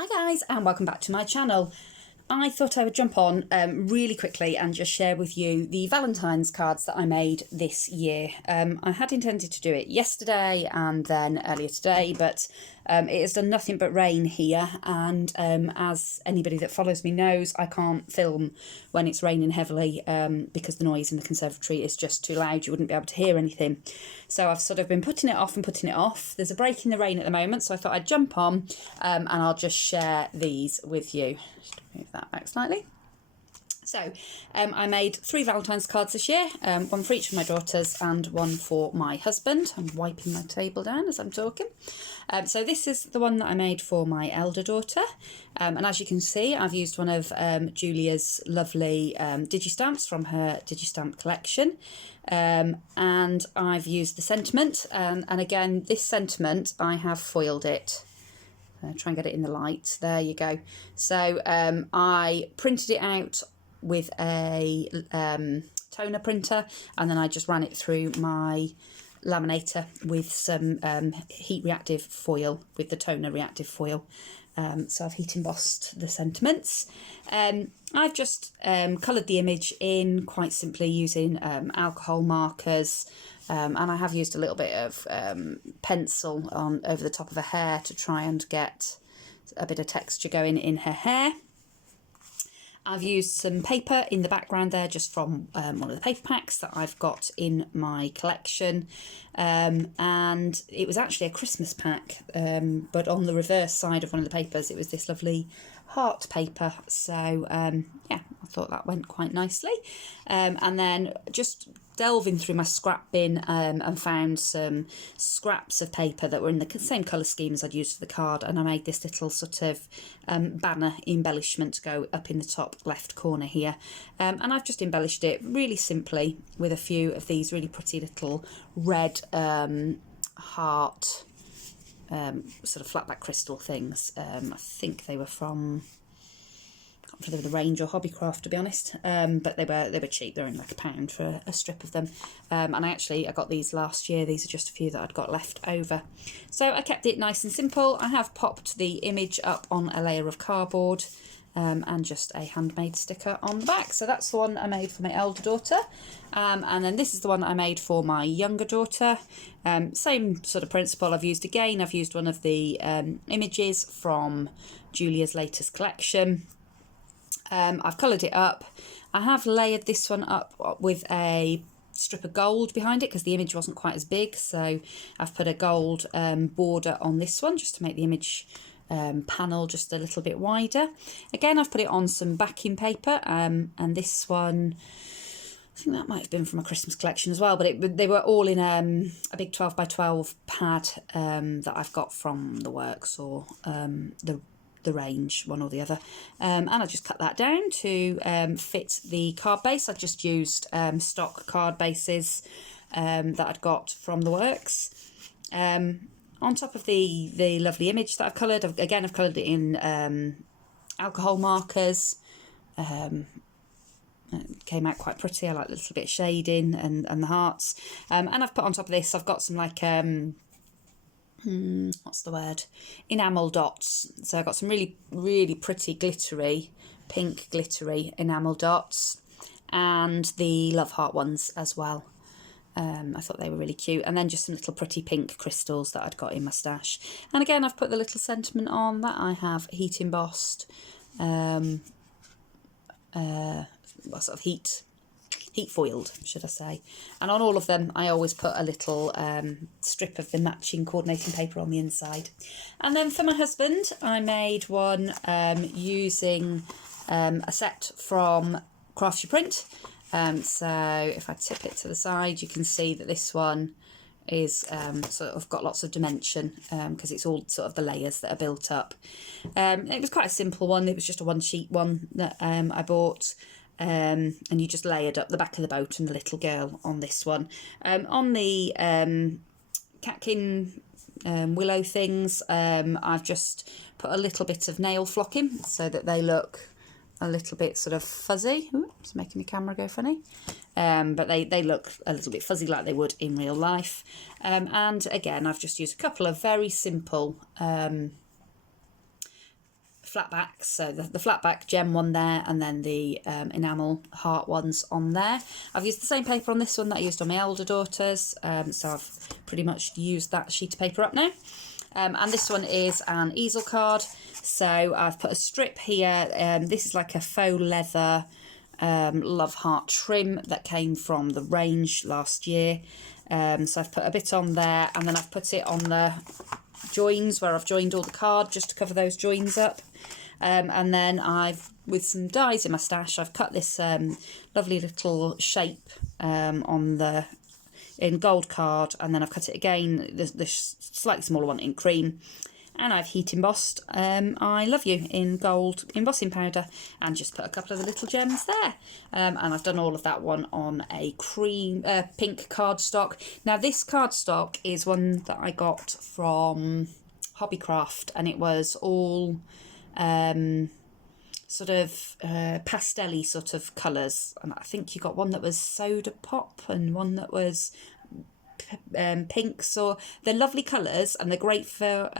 Hi guys, and welcome back to my channel. I thought I would jump on really quickly and just share with you the Valentine's cards that I made this year. I had intended to do it yesterday and then earlier today, but it has done nothing but rain here, and as anybody that follows me knows, I can't film when it's raining heavily because the noise in the conservatory is just too loud. You wouldn't be able to hear anything. So I've sort of been putting it off and putting it off. There's a break in the rain at the moment, so I thought I'd jump on and I'll just share these with you. Just move that back slightly. So I made 3 Valentine's cards this year, one for each of my daughters and one for my husband. I'm wiping my table down as I'm talking. So this is the one that I made for my elder daughter. And as you can see, I've used one of Julia's lovely digistamps from her digistamp collection. And I've used the sentiment. And again, this sentiment, I have foiled it. Try and get it in the light. There you go. So I printed it out with a toner printer, and then I just ran it through my laminator with some heat reactive foil, with the toner reactive foil. So I've heat embossed the sentiments. I've just coloured the image in quite simply using alcohol markers, and I have used a little bit of pencil on over the top of her hair to try and get a bit of texture going in her hair. I've used some paper in the background there, just from one of the paper packs that I've got in my collection. And it was actually a Christmas pack, but on the reverse side of one of the papers, it was this lovely heart paper. So, yeah, I thought that went quite nicely. And then just delving through my scrap bin and found some scraps of paper that were in the same colour scheme as I'd used for the card, and I made this little sort of banner embellishment to go up in the top left corner here, and I've just embellished it really simply with a few of these really pretty little red heart sort of flat back crystal things. I think they were from, for the range or Hobbycraft, to be honest, but they were cheap. They're in like £1 for a strip of them, and I got these last year. These are just a few that I'd got left over, so I kept it nice and simple. I have popped the image up on a layer of cardboard and just a handmade sticker on the back. So that's the one I made for my elder daughter, and then this is the one that I made for my younger daughter. Same sort of principle I've used again. I've used one of the images from Julia's latest collection. I've coloured it up. I have layered this one up with a strip of gold behind it because the image wasn't quite as big, so I've put a gold border on this one just to make the image panel just a little bit wider. Again, I've put it on some backing paper, and this one, I think that might have been from a Christmas collection as well, but they were all in a big 12 by 12 pad that I've got from the works, or the range, one or the other, and I just cut that down to fit the card base. I just used stock card bases that I'd got from the works. On top of the lovely image that I've coloured, I've coloured it in alcohol markers. It came out quite pretty. I like a little bit of shading and the hearts, and I've put on top of this, I've got some like what's the word, enamel dots. So I got some really pretty glittery, pink glittery enamel dots, and the love heart ones as well. I thought they were really cute, and then just some little pretty pink crystals that I'd got in my stash. And again, I've put the little sentiment on that I have heat embossed, sort of heat foiled, should I say. And on all of them, I always put a little strip of the matching coordinating paper on the inside. And then for my husband, I made one using a set from Craft Your Print. So if I tip it to the side, you can see that this one is sort of got lots of dimension because it's all sort of the layers that are built up. It was quite a simple one. It was just a one sheet one that I bought. And you just layered up the back of the boat and the little girl on this one. On the catkin willow things, I've just put a little bit of nail flocking so that they look a little bit sort of fuzzy. Ooh, it's making my camera go funny. But they look a little bit fuzzy like they would in real life. And again, I've just used a couple of very simple flat backs, so the flat back gem one there, and then the enamel heart ones on there. I've used the same paper on this one that I used on my elder daughters, so I've pretty much used that sheet of paper up now. And this one is an easel card, so I've put a strip here. This is like a faux leather love heart trim that came from the range last year. So I've put a bit on there, and then I've put it on the joins where I've joined all the card just to cover those joins up. And then I've, with some dies in my stash, I've cut this lovely little shape in gold card, and then I've cut it again, the slightly smaller one, in cream, and I've heat embossed I Love You in gold embossing powder, and just put a couple of the little gems there. And I've done all of that one on a pink cardstock. Now this cardstock is one that I got from Hobbycraft, and it was all sort of pastel-y sort of colours, and I think you got one that was soda pop and one that was pink. So they're lovely colours and they're great for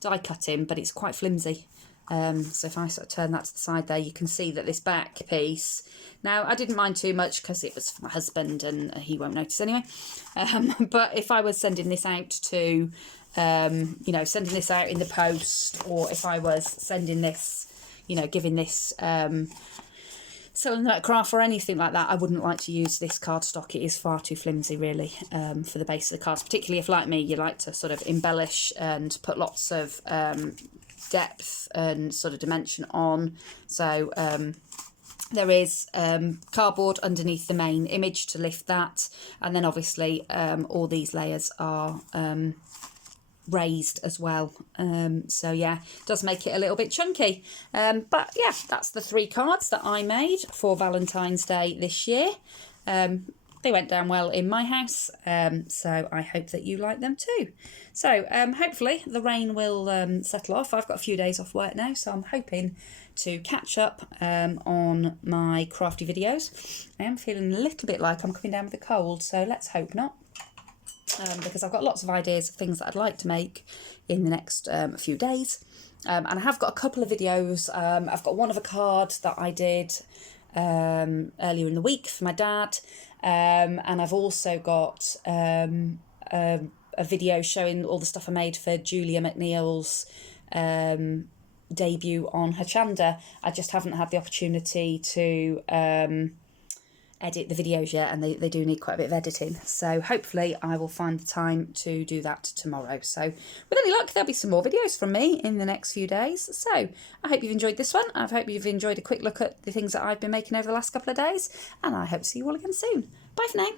die cutting, but it's quite flimsy. So if I sort of turn that to the side there, you can see that this back piece, now I didn't mind too much because it was for my husband and he won't notice anyway, but if I was sending this out to you know, sending this out in the post, or if I was sending this, you know, giving this selling that craft or anything like that, I wouldn't like to use this cardstock. It is far too flimsy really for the base of the cards, particularly if, like me, you like to sort of embellish and put lots of depth and sort of dimension on. So there is cardboard underneath the main image to lift that, and then obviously all these layers are raised as well, so yeah, it does make it a little bit chunky, but yeah, that's the 3 cards that I made for Valentine's Day this year. They went down well in my house, so I hope that you like them too. So hopefully the rain will settle off. I've got a few days off work now, so I'm hoping to catch up on my crafty videos. I am feeling a little bit like I'm coming down with a cold, so let's hope not. Because I've got lots of ideas of things that I'd like to make in the next few days. And I have got a couple of videos. I've got one of a card that I did earlier in the week for my dad. And I've also got a video showing all the stuff I made for Julia McNeil's debut on her Chanda. I just haven't had the opportunity to edit the videos yet, and they do need quite a bit of editing, so hopefully I will find the time to do that tomorrow. So with any luck, there'll be some more videos from me in the next few days. So I hope you've enjoyed this one. I hope you've enjoyed a quick look at the things that I've been making over the last couple of days, and I hope to see you all again soon. Bye for now.